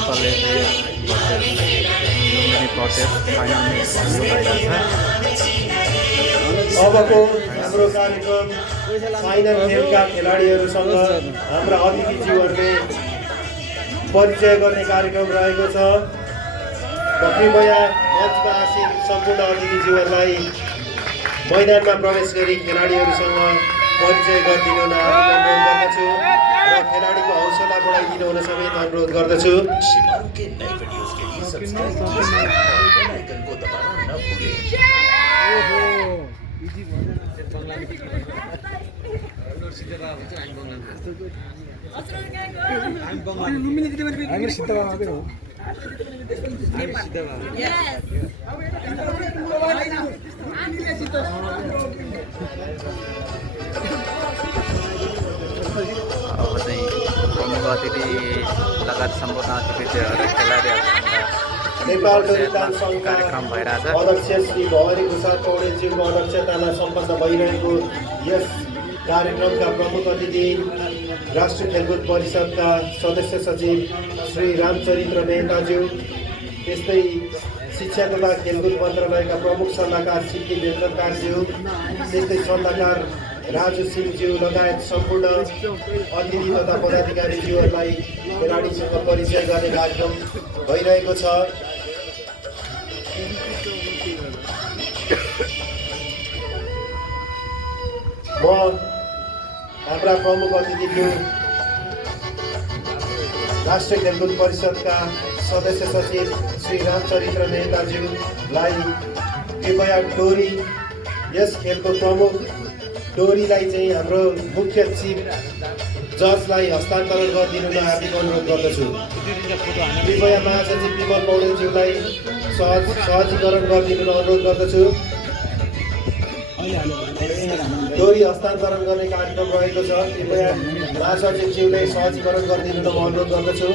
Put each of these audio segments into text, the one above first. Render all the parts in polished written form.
नेपालले Lumbini protest final match भएको भइरहेछ। अबको हाम्रो कार्यक्रम फाइनल खेलका खेलाडीहरूसँग हाम्रा अतिथिज्यूहरूले परिचय गर्ने कार्यक्रम रहेको छ। कृपया मञ्चमा आसीन सम्पूर्ण अतिथिज्यूहरूलाई मैदानमा प्रवेश गरी खेलाडीहरूसँग परिचय गरिदिनु हुन अनुरोध गर्दछु र खेलाडीको हौसला बढाइदिनु हुन समेत अनुरोध गर्दछु। अब चाहिँ प्रमुख अतिथि लगायत सम्पूर्ण अतिथिहरू खेलाडीहरूसँग नेपाल दलितान सङ्घका कार्यक्रम भइरहेछ। अध्यक्ष श्री भवानी प्रसाद पौडेलज्यूको अध्यक्षतामा सम्पन्न भइरहेको यस कार्यक्रमका प्रमुख अतिथि राष्ट्रिय खेलकुद परिषदका सदस्य सचिव श्री रामचरित्र मेहताज्यू, त्यस्तै शिक्षा तथा खेलकुद मन्त्रालयका प्रमुख सल्लाहकार सिक्की वेत्रकारज्यू, त्यस्तै सल्लाहकार राजु सिंहज्यू लगायत सम्पूर्ण अतिथि तथा पदाधिकारीज्यूहरूलाई खेलाडीसँग परिचय गर्ने कार्यक्रम भइरहेको छ। म हाम्रा प्रमुख अतिथिज्यू राष्ट्रिय खेलकुद परिषदका सदस्य सचिव श्री रामचरित्र मेहताज्यूलाई कृपया डोरी, यस खेलको प्रमुख डोरीलाई चाहिँ हाम्रो मुख्य चिफ जजलाई हस्तान्तरण गरिदिनुमा हार्दिक अनुरोध गर्दछु। कृपया महासचिव विमल पौडेलज्यूलाई सहजीकरण गरिदिनु अनुरोध गर्दछु। डोरी हस्तान्तरण गर्ने कार्यक्रम रहेको छ। कृपया महासचिवज्यूले सहजीकरण गरिदिनु म अनुरोध गर्दछु।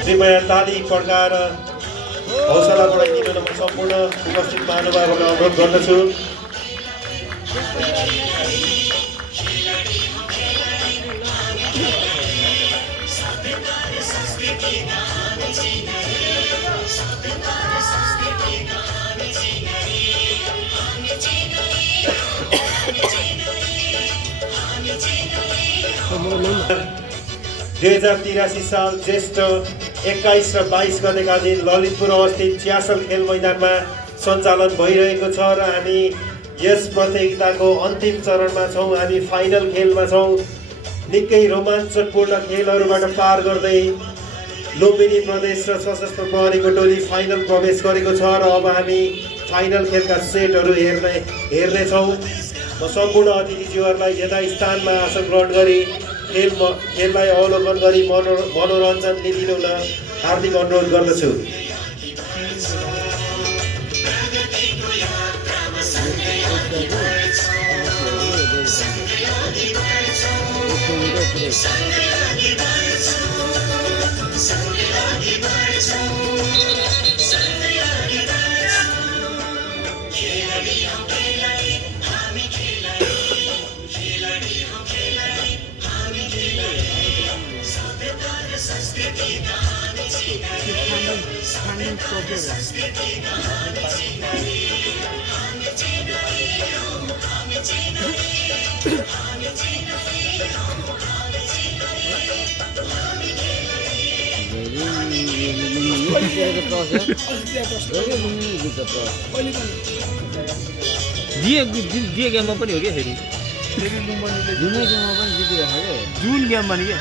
कृपया ताली पड्काएर हौसला बढाइदिनु म सम्पूर्ण उपस्थित महानुभावहरूलाई अनुरोध गर्दछु। दुई 2083 साल ज्येष्ठ 21 र 22 गतेका दिन ललितपुर अवस्थित च्यासल खेल मैदानमा सञ्चालन भइरहेको छ र हामी यस प्रतियोगिताको अन्तिम चरणमा छौँ। हामी फाइनल खेलमा छौँ। निकै रोमाञ्चकपूर्ण खेलहरूबाट पार गर्दै लुम्बिनी प्रदेश र सशस्त्र प्रहरीको टोली फाइनल प्रवेश गरेको छ र अब हामी फाइनल खेलका सेटहरू हेर्नेछौँ। म सम्पूर्ण अतिथिज्यूहरूलाई यथास्थानमा आसन ग्रहण गरी खेललाई अवलोकन गरी मनोरञ्जन लिदिनु हुन हार्दिक अनुरोध गर्दछु। दिए गेममा पनि हो क्या फेरि जुनै गेममा पनि जितिरहेको क्या जुन गेममा नि क्या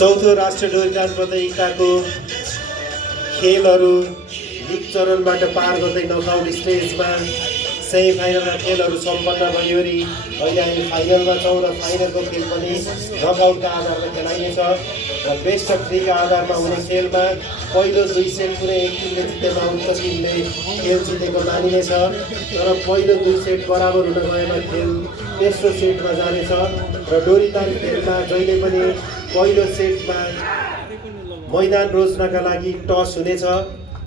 चौथो राष्ट्रिय डोरीटान प्रतियोगिताको खेलहरू लिग चरणबाट पार गर्दै नकआउट स्टेजमा सेमी फाइनलका खेलहरू सम्पन्न भयो अरे अहिले हामी फाइनलमा छौँ र फाइनलको खेल पनि नकआउटका आधारमा खेलाइनेछ र बेस्ट अफ 3 का आधारमा हुने खेलमा पहिलो 2 सेट कुनै एक टिमले जितेमा उक्त टिमले खेल जितेको मानिनेछ तर पहिलो 2 सेट बराबर हुन गएमा खेल तेस्रो सेटमा जानेछ र डोरीटान खेलमा जहिले पनि पहिलो सेटमा मैदान रोज्नका लागि टस हुनेछ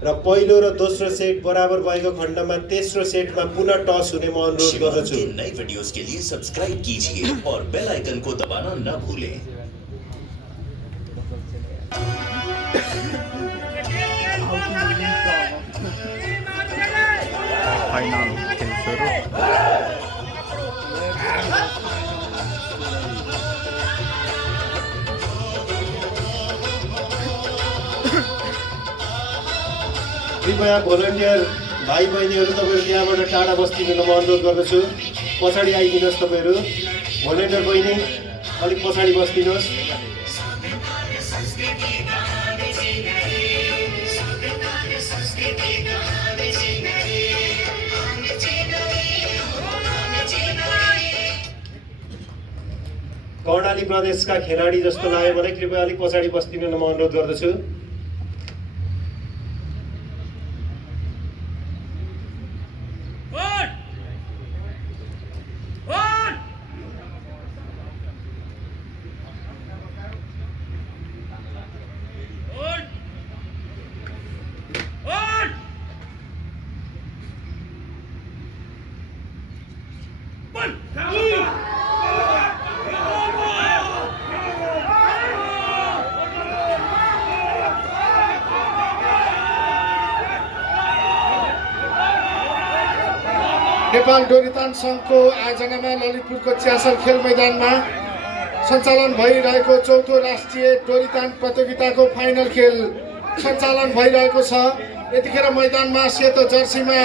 र पहिलो र दोस्रो सेट बराबर भएको खण्डमा तेस्रो सेटमा पुनः टस हुने म अनुरोध गर्दछु। नई वीडियोस के लिए सब्सक्राइब कीजिए और बेल आइकन को दबाना न भूलें। फाइनल खेल सुरु। कृपया भोलिन्टियर भाइ बहिनीहरू तपाईँहरू त्यहाँबाट टाढा बस्दिनु म अनुरोध गर्दछु। पछाडि आइदिनुहोस् तपाईँहरू। भोलिन्टियर बहिनी अलिक पछाडि बस्दिनुहोस्। कर्णाली प्रदेशका खेलाडी जस्तो लाग्यो भने कृपया अलिक पछाडि बस्दिनु म अनुरोध गर्दछु। नेपाल डोरीटान सङ्घको आयोजनामा ललितपुरको च्यासल खेल मैदानमा सञ्चालन भइरहेको चौथो राष्ट्रिय डोरीटान प्रतियोगिताको फाइनल खेल सञ्चालन भइरहेको छ। यतिखेर मैदानमा सेतो जर्सीमा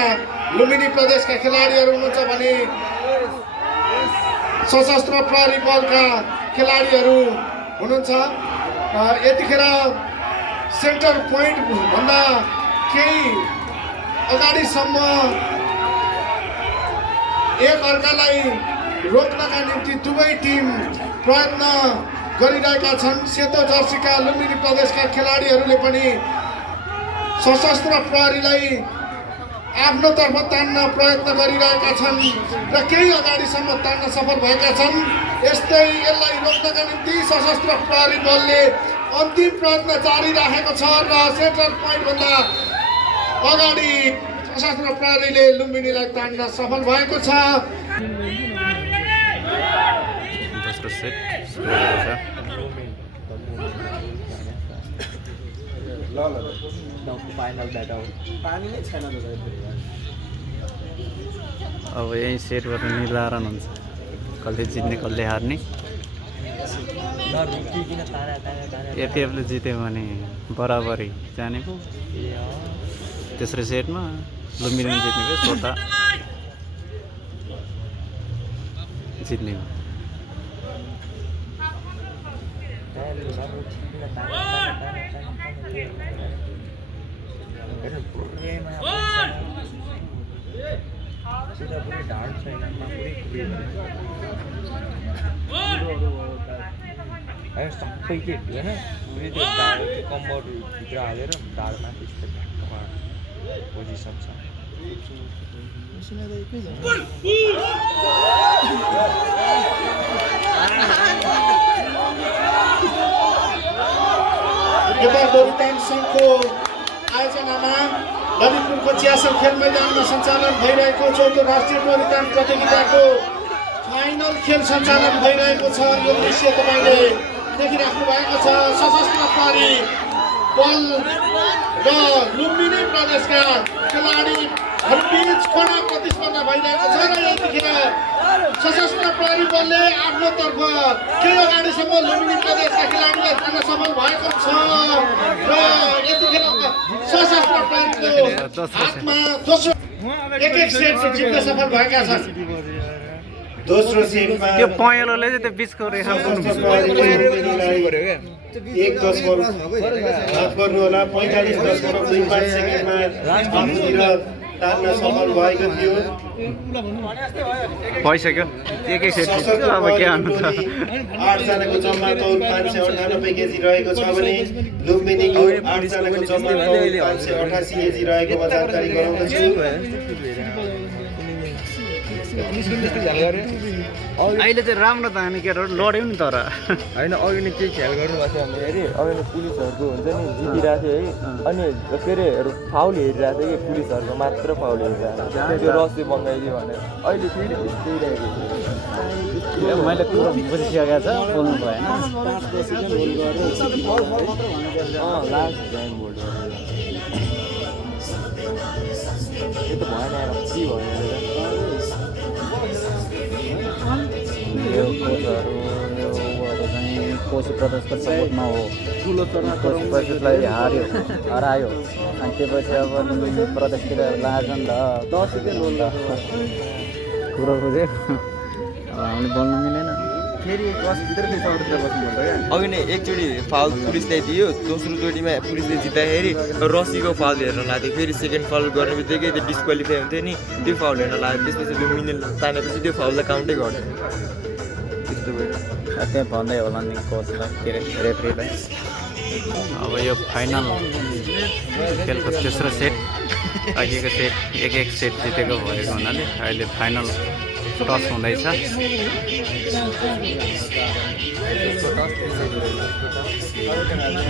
लुम्बिनी प्रदेशका खेलाडीहरू हुनुहुन्छ भने सशस्त्र प्रहरी बलका खेलाडीहरू हुनुहुन्छ। यतिखेर सेन्टर पोइन्ट भन्दा केही अगाडिसम्म एक अर्कालाई रोक्नका निम्ति दुवै टिम प्रयत्न गरिरहेका छन्। सेतो जर्सीका लुम्बिनी प्रदेशका खेलाडीहरूले पनि सशस्त्र प्रहरीलाई आफ्नो तर्फ तान्न प्रयत्न गरिरहेका छन् र केही अगाडिसम्म तान्न सफल भएका छन्। यस्तै यसलाई रोक्नका निम्ति सशस्त्र प्रहरी बलले अन्तिम प्रयत्न जारी राखेको छ र सेन्टर पोइन्टभन्दा अगाडि सशस्त्र प्रहरीले लुम्बिनीलाई तान्न सफल भएको छ। दोस्रो सेट सुरु हुँदैछ। अब यही सेटबाट निर्धारण हुन्छ कसले जित्ने कसले हार्ने। एफएफले जित्यो भने बराबरी जाने। तेस्रो सेटमा लुम्बिनी जित्ने भयो, स्वतः जित्ने भयो। सबै के होइन पुरै त्यो ढाड कम्बरभित्र हालेर ढाडमा त्यस्तो पोजिसन छ। नेपाल डोरीटान सङ्घको आयोजनामा ललितपुरको च्यासल खेल मैदानमा सञ्चालन भइरहेको चौथो राष्ट्रिय डोरीटान प्रतियोगिताको फाइनल खेल सञ्चालन भइरहेको छ। यो दृश्य तपाईँले देखिराख्नु भएको छ। सशस्त्र प्रहरी बल र लुम्बिनी प्रदेशका खेलाडी बीच कडा प्रतिस्पर्धा भइरहेको छ र यतिखेर सशस्त्र प्रहरी बलले आफ्नो तर्फ केही अगाडिसम्म लुम्बिनी प्रदेशका खेलाडीलाई तान्न सफल भएको छ र यतिखेर सशस्त्र प्रहरीको हातमा दोस्रो एक सेट जित्न सफल भएका छन् दोस्रो सेटमा त्यो पहेँलोले चाहिँ त्यो बिचको रेखा सशस्त्र प्रहरीले लुम्बिनीलाई 1.5 माफ गर्नु होला 45.25 सेकेन्डमा आफूतिर तान्न सफल भएको थियो भइसक्यो एकै सेट जित्यो अब के गर्नु त 8 जनाको जम्मा तौल 598 केजी रहेको छ भने लुम्बिनीको 8 जनाको जम्मा तौल 588 केजी रहेकोमा जानकारी गराउँदछु अहिले चाहिँ राम्रो त हामी केटाहरू लड्यौँ नि तर होइन अघि नै के ख्याल गर्नुभएको छ भन्दाखेरि अघि नै पुलिसहरूको हुन्छ नि जितिरहेको थियो है अनि के अरे फाउल हेरिरहेको थियो कि पुलिसहरूको मात्र फाउल हेरिरहेको त्यो रस्सी बङ्गाइदियो भनेर अहिले फेरि त्यस्तै रहेको मैले कुरो बुझिसकेको छ बोल्नु भएन लास्ट टाइम भोट यो त भएन के भयो यो कोचहरू यो चाहिँ कोशी प्रदेशको सपोर्टमा हो ठुलो कोशी प्रदेशलाई हरायो अनि त्यसपछि अब लुम्बिनी प्रदेशतिर लाग्छ नि त 10 दिन बोल्दा कुरो बुझ्यो हामीले बोल्नु मिलेन फेरि भित्र बस्नुपर्छ क्या अघि नै एकचोटि फाउल पुलिसले दियो दोस्रो चोटिमा पुलिसले जित्दाखेरि रस्सीको फाउल हेर्न लाग्थ्यो फेरि सेकेन्ड फाउल गर्ने बित्तिकै त्यो डिस्क्वालिफाई हुन्थ्यो नि त्यो फाउल हेर्न लाग्यो त्यसपछि लुम्बिनी तानेपछि त्यो फाउललाई काउन्टै गर्दैन त्यस्तो भयो त्यहाँ भन्दै होला नि कोचलाई के अरे रेफ्रीलाई अब यो फाइनल खेलको तेस्रो सेट अघिको सेट एक सेट जितेको भएको हुनाले अहिले फाइनल टस हुँदैछ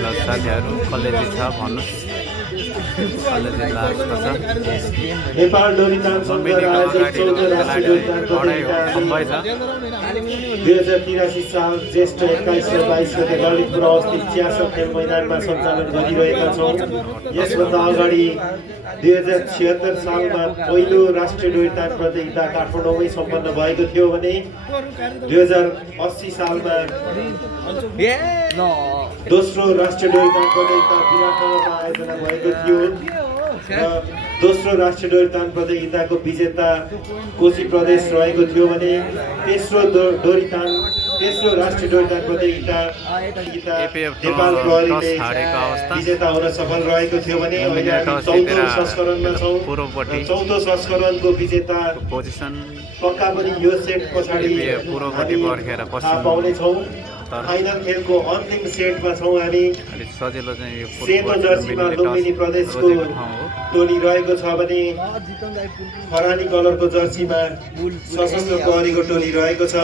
ल साथीहरू कसले जित्छ भन्नुहोस् कसले जित्ला जस्तो छ नेपाल डोरी तान संघ आयोजित 14 राष्ट्रिय डोरी तान प्रतियोगिता 2083 साल ज्येष्ठ 21 र 22 गते ललितपुर अवस्थित च्यासो खेल मैदानमा सञ्चालन गरिरहेका छौँ यसभन्दा अगाडि 2076 सालमा पहिलो राष्ट्रिय डोरी तान प्रतियोगिता काठमाडौँमै सम्पन्न भएको थियो भने 2080 सालमा दोस्रो राष्ट्रिय डोरी तान प्रतियोगिता विराटनगरमा आयोजना भएको थियो र दोस्रो राष्ट्रिय डोरी तान प्रतियोगिताको विजेता कोशी प्रदेश रहेको थियो भने तेस्रो राष्ट्रिय डोरी तान प्रतियोगिता नेपाल प्रहरीले विजेता हुन सफल रहेको थियो भने अहिले हामी चौथो संस्करणमा छौँ चौथो संस्करणको विजेता पक्का पनि यो सेट पछाडि थाहा पाउनेछौँ फाइनल खेलको अन्तिम सेटमा छौँ हामी सजिलो चाहिँ यो सेतो जर्सीमा लुम्बिनी प्रदेशको टोली रहेको छ भने खरानी कलरको जर्सीमा सशस्त्र प्रहरीको टोली रहेको छ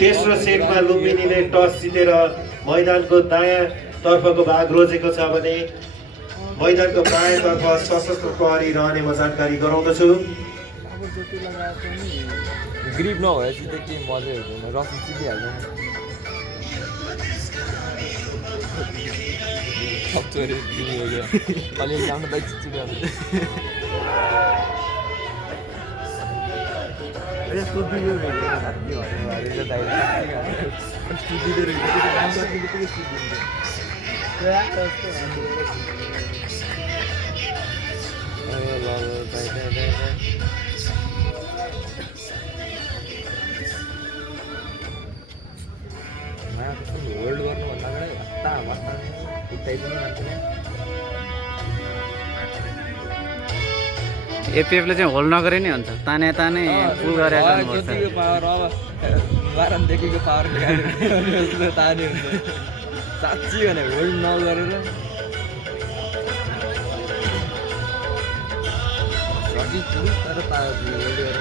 तेस्रो सेटमा लुम्बिनीले टस जितेर मैदानको दायाँ तर्फको भाग रोजेको छ भने मैदानको बायाँ तर्फ सशस्त्र प्रहरी रहने म जानकारी गराउँदछु ग्रिप नभएपछि त केही मजै हुँदैन रक्सी चिपिहाल्छ चोरी हो गयो अलिअलि राम्रो दाइ चिपिहाल्छ होल्ड गर्नुभन्दा अगाडि हत्ता हत्ता उठाइदिनु मान्छेले एपिएफले चाहिँ होल्ड नगरे नि हुन्छ ताने पुल गरेर जतिको पावर अब बाह्रदेखिको पावर ताने हुन्छ साँच्ची भने होल्ड नगरेर तर होल्ड गरेर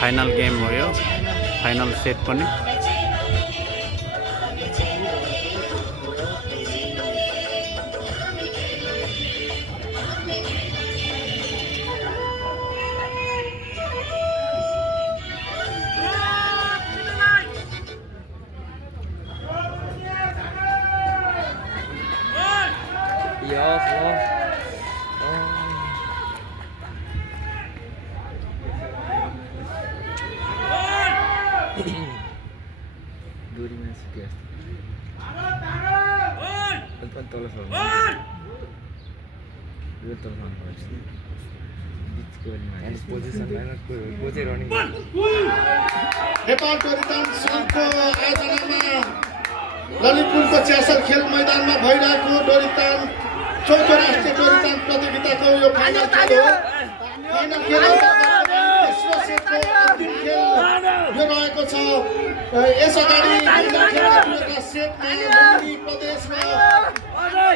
फाइनल गेम हो यो फाइनल सेट पनि यस ल दोरीमा सुके जस्तो तल सर्नु यो तल सर्नुपर्छ बिचको पोजिसनमा कोचै रनिङ नेपालको रितान सङ्घको आयोजनामा ललितपुरको च्यासल खेल मैदानमा भइरहेको डोरीतान चौथो राष्ट्रिय डोरीतान प्रतियोगिताको यो फाइनल खेल हो। फाइनल खेल तेस्रो सेटको अन्तिम खेल यो रहेको छ। यस अगाडि खेलिएका सेटमा लुम्बिनी प्रदेश र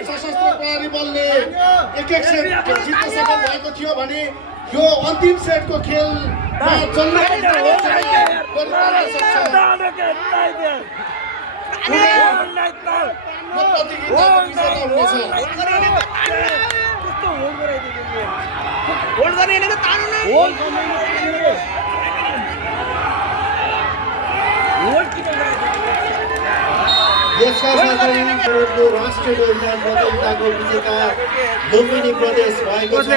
सशस्त्र प्रहरी बलले एक सेट जित्न सफल भएको थियो भने यो अन्तिम सेटको खेलमा यसका साथै राष्ट्रिय डोरीतान प्रतियोगिताको विजेता लुम्बिनी प्रदेश भएको छ।